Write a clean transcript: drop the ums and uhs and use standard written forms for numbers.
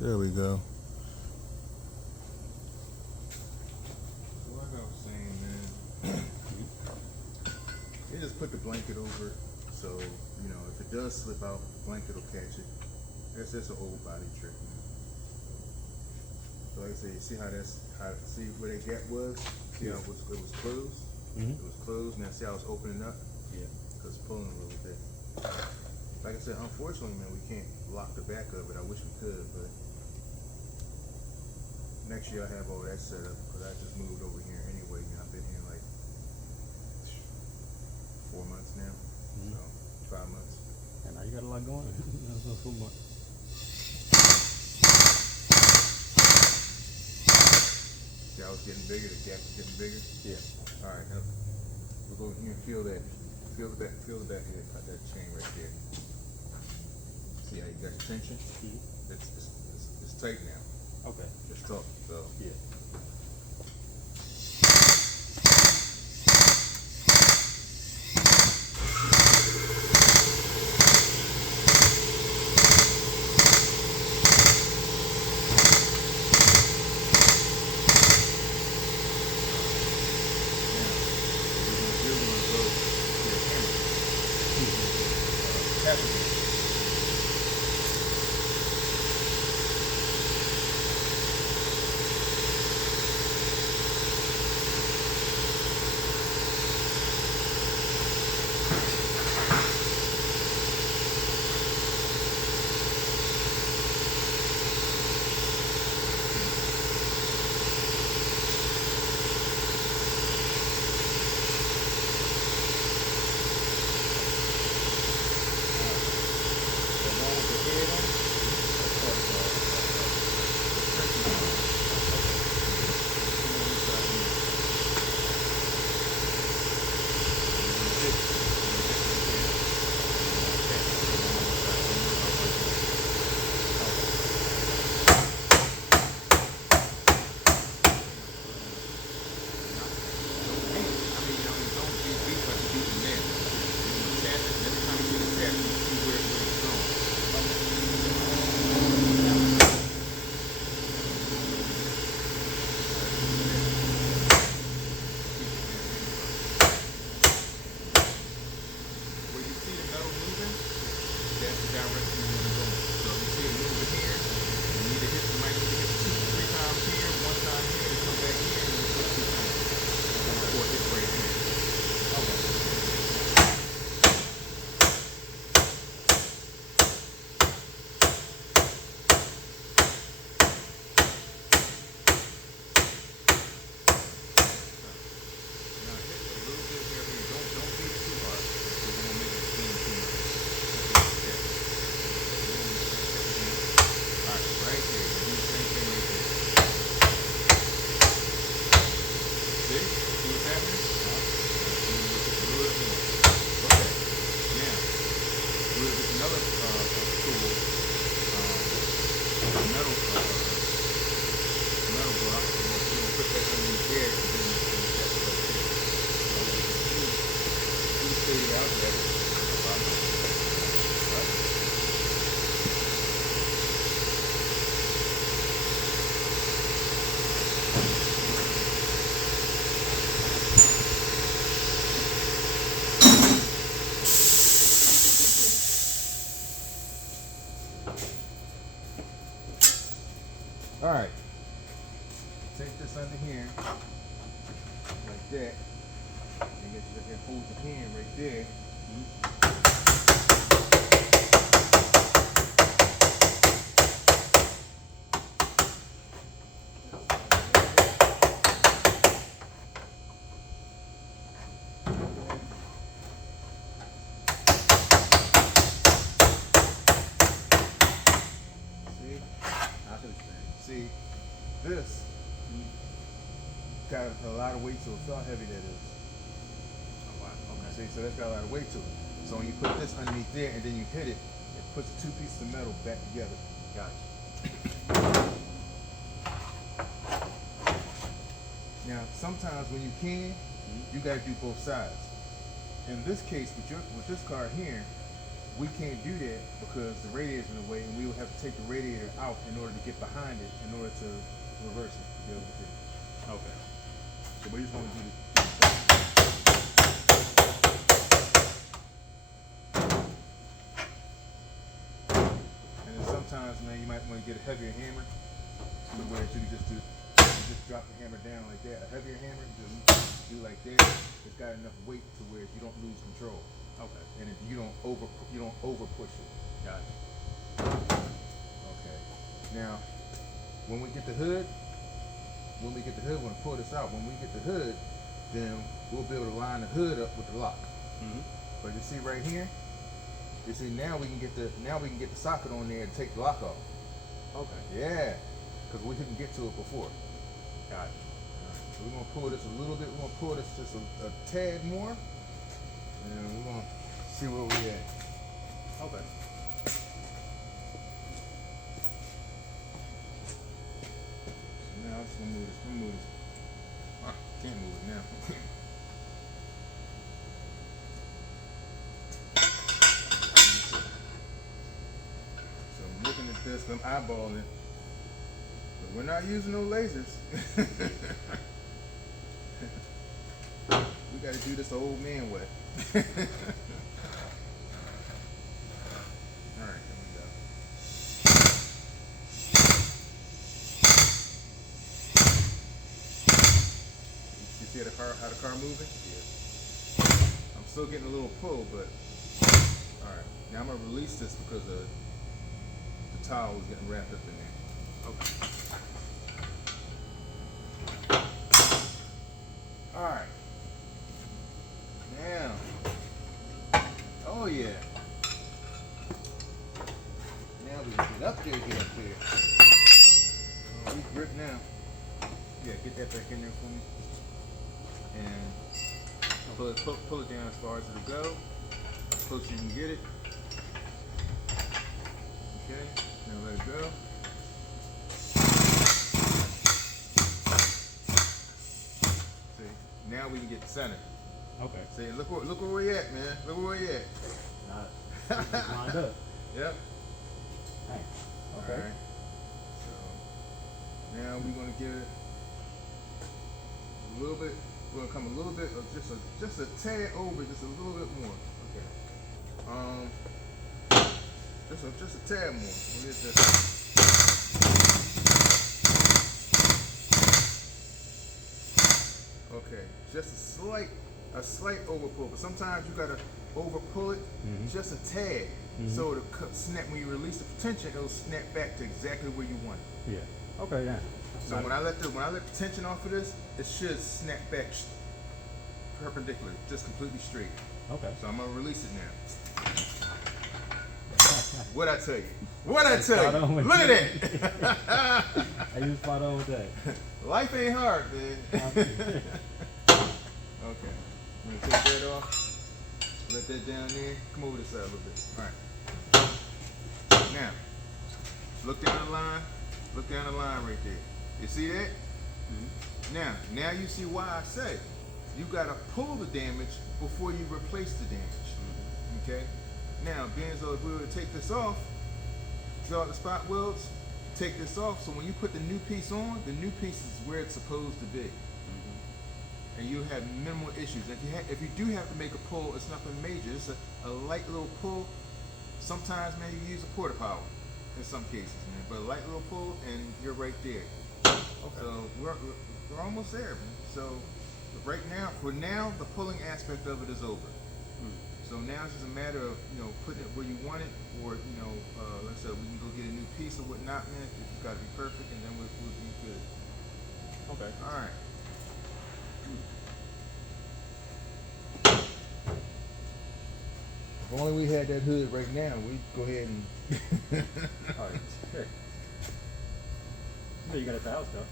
There we go. Like I was saying, man, they just put the blanket over it, so you know if it does slip out, the blanket will catch it. That's just an old body trick, man. So like I say, see see where that gap was? See how it was closed? It was closed. Now see how it's opening up? Yeah. Because it's pulling a little bit. Like I said, unfortunately, man, we can't lock the back of it. I wish we could, but next year I have all that set up because I just moved over here anyway. You know, I've been here like 4 months now, so 5 months. And now you got a lot going on. That's so much. See how it's getting bigger, the gap is getting bigger? Yeah. All right, now we'll go here and feel that. Feel the back here, that chain right there. See how you got the tension? It's tight now. Okay. It's taut, so. Yeah. All right. Take this under here, like that. And get hold your hand right there. See, this got a lot of weight to it. Feel how heavy that is. Oh, wow. Okay. See, so that's got a lot of weight to it. So when you put this underneath there and then you hit it, it puts the two pieces of metal back together. Gotcha. Now, sometimes when you can, you got to do both sides. In this case, with this car here, we can't do that because the radiator's in the way, and we would have to take the radiator out in order to get behind it, in order to reverse it, to be able to do it. Okay. So we just want to do the and then sometimes, man, you might want to get a heavier hammer, to where you can just drop the hammer down like that. A heavier hammer, you just do like that. It's got enough weight to where you don't lose control, Okay. and if you don't over push it. Got it. Okay. Now, when we get the hood, we're gonna pull this out. When we get the hood, then we'll be able to line the hood up with the lock. Mm-hmm. But you see right here, you see now we can get the socket on there and take the lock off. Okay. Yeah, because we couldn't get to it before. Got it. So we're gonna pull this a little bit. We're gonna pull this just a tad more, and we're gonna see where we at. Okay. So now I'm just gonna move this. Ah, can't move it now. So I'm looking at this, I'm eyeballing it. But we're not using no lasers. We gotta do this the old man way. Alright, here we go. You see how the car moving? Yeah. I'm still getting a little pull, but alright. Now I'm gonna release this because the towel was getting wrapped up in there. Okay. Alright. Now. Oh yeah. Now we can get up there, Oh, we grip now. Yeah, get that back in there for me. And pull it down as far as it'll go. As close as you can get it. Okay, now let it go. See, now we can get the center. Okay. See, look where we at, man. Look where we at. It's lined up. Yep. Hey. Okay. Alright. So now we're gonna give it a little bit. We're gonna come a little bit, or just a tad over, just a little bit more. Okay. Just a tad more. We'll get this. Okay. Just a slight overpull, but sometimes you gotta overpull it just a tad. So it'll snap when you release the tension, it'll snap back to exactly where you want it. Yeah. Okay. Yeah. So when I let the tension off of this, it should snap back perpendicular, just completely straight. Okay. So I'm gonna release it now. What'd I tell you? What'd I tell you? Look at that! Are you spot on with that? Life ain't hard, man. Okay. I'm gonna take that off. Let that down there. Come over this side a little bit. Alright. Now, look down the line. Look down the line right there. You see that? Now you see why I say you gotta pull the damage before you replace the damage. Okay? Now, being as though if we were to take this off, draw the spot welds, take this off, so when you put the new piece on, the new piece is where it's supposed to be. And you have minimal issues. If you do have to make a pull, it's nothing major. It's a light little pull. Sometimes, man, you use a porta power in some cases, man. But a light little pull, and you're right there. Okay. So we're almost there, man. So right now, for now, the pulling aspect of it is over. So now it's just a matter of putting it where you want it, or like I said, we can go get a new piece or whatnot, man. It's got to be perfect, and then we'll be good. Okay. All right. If only we had that hood right now, we'd go ahead and. All right. Sure. You got it at the house, though.